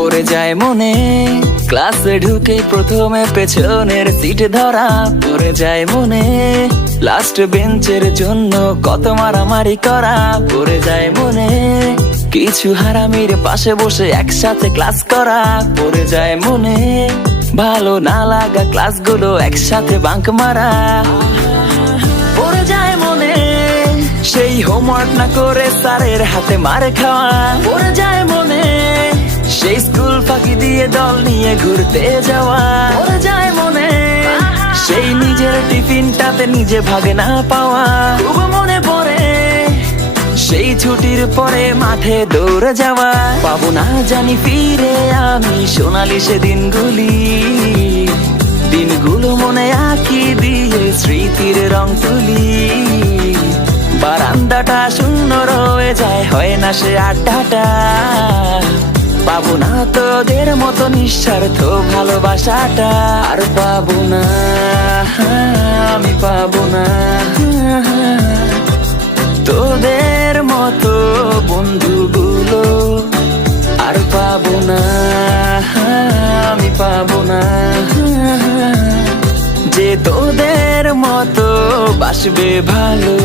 পড়ে যায় মনে ক্লাসে ঢুকে প্রথমে পেছনের সিট ধরা। পড়ে যায় মনে লাস্ট বেঞ্চের জন্য কত মারামারি করা। পড়ে যায় মনে কিছু হারামির পাশে বসে একসাথে ক্লাস করা। পড়ে যায় মনে ভালো না লাগা ক্লাসগুলো একসাথে বাঙ্ক মারা। পড়ে যায় মনে সেই হোমওয়ার্ক না করে স্যারের হাতে মার খাওয়া। পড়ে যায় মনে সেই স্কুল ফাঁকি দিয়ে দল নিয়ে ঘুরতে যাওয়া। পড়ে যায় মনে সেই নিজের টিফিনটাতে নিজে ভাগে না পাওয়া। খুব মনে পড়ে সেই ছুটির পরে মাঠে দৌড়ে যাওয়া। পাবো না জানি ফিরে আমি সোনালি সে দিনগুলো মনে আঁকি দিয়ে স্মৃতির রং তুলি। বারান্দাটা শূন্য রয়ে যায়, হয় না সে আড্ডাটা। পাবো না তোদের মতো নিঃস্বার্থ ভালোবাসাটা। আর পাবো না, আমি পাবো না তোদের মতো বন্ধুগুলো। আর পাবো না, আমি পাবো না যে তোদের মতো বাসবে ভালো।